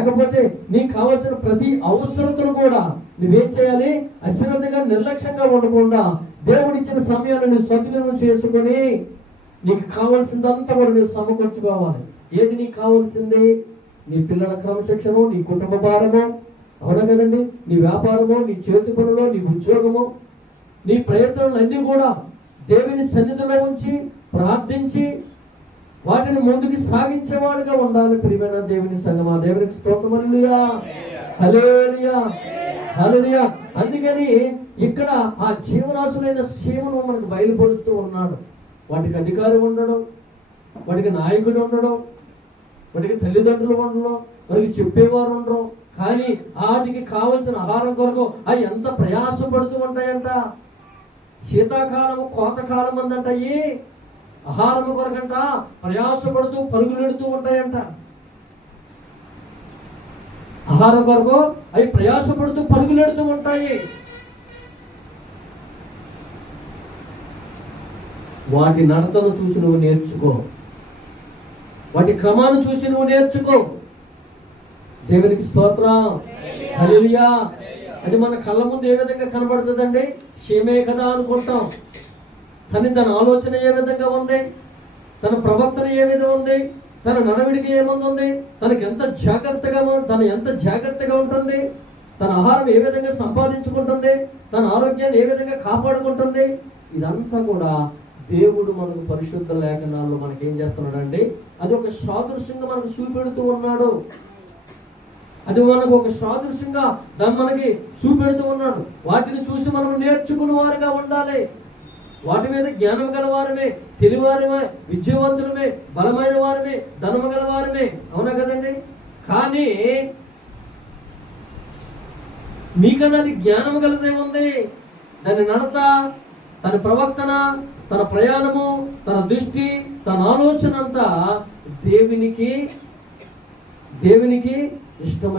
లేకపోతే నీకు కావాల్సిన ప్రతి అవసరతను కూడా నువ్వేం చేయాలి? అశ్రద్ధగా నిర్లక్ష్యంగా ఉండకుండా దేవుడిచ్చిన సమయాన్ని నువ్వు సద్వినియోగం చేసుకొని నీకు కావాల్సిందంతా కూడా నువ్వు సమకూర్చుకోవాలి. ఏది నీకు కావాల్సింది? నీ పిల్లల క్రమశిక్షణ, నీ కుటుంబ భారము, అవునా కదండి, నీ వ్యాపారము, నీ చేతి పనులు, నీ ఉద్యోగము, నీ ప్రయత్నాలన్నీ కూడా దేవుని సన్నిధిలో ఉంచి ప్రార్థించి వాటిని ముందుకు సాగించేవాడుగా ఉండాలి. ప్రియమైన దేవుని సంగమా, దేవునికి స్తోత్రం. హల్లెలూయా, హల్లెలూయా, హల్లెలూయా. అందుకని ఇక్కడ ఆ జీవరాశులైన సీమను మనకు బయలుపరుస్తూ ఉన్నాడు. వాటికి అధికారం ఉండడం, వాటికి నాయకుడు ఉండడం, వాటికి తల్లిదండ్రులు ఉండడం, వాటికి చెప్పేవారు ఉండడం, కానీ వాటికి కావలసిన ఆహారం కొరకు అవి ఎంత ప్రయాసపడుతూ ఉంటాయంట. శీతాకాలము కోతకాలం అందంట, ఆహారం కొరకంట ప్రయాసపడుతూ పరుగులెడుతూ ఉంటాయంట. ఆహారం కొరకు అవి ప్రయాసపడుతూ పరుగులెడుతూ ఉంటాయి. వాటి నడతను చూసి నువ్వు నేర్చుకో, వాటి క్రమాన్ని చూసి నువ్వు నేర్చుకో. దేవునికి స్తోత్రం, హల్లెలూయా. అది మన కళ్ళ ముందు ఏ విధంగా కనబడుతుందండి? క్షేమే కదా అనుకుంటాం, కానీ తన ఆలోచన ఏ విధంగా ఉంది, తన ప్రవర్తన ఏ విధంగా ఉంది, తన నడవడికి ఏముంది, తనకి ఎంత జాగ్రత్తగా ఉంటుంది, తన ఆహారం ఏ విధంగా సంపాదించుకుంటుంది, తన ఆరోగ్యాన్ని ఏ విధంగా కాపాడుకుంటుంది, ఇదంతా కూడా దేవుడు మనకు పరిశుద్ధ లేఖనాల్లో మనకి ఏం చేస్తున్నాడండి? అది ఒక సాదృశ్యంగా మనకు చూపెడుతూ ఉన్నాడు. అది మనకు ఒక సాదృశ్యంగా దాన్ని మనకి చూపెడుతూ ఉన్నాడు. వాటిని చూసి మనం నేర్చుకునే వారుగా ఉండాలి. వాటి మీద జ్ఞానం గలవారమే, తెలివారమే, విద్యావంతులమే, బలమైన వారమే, ధనము గలవారమే, అవునా కదండి. కానీ మీకన్నా అది జ్ఞానం గలదే ఉంది. దాని నడత, తన ప్రవర్తన, తన ప్రయాణము, తన దృష్టి, తన ఆలోచన అంతా దేవునికి ఇష్టమైన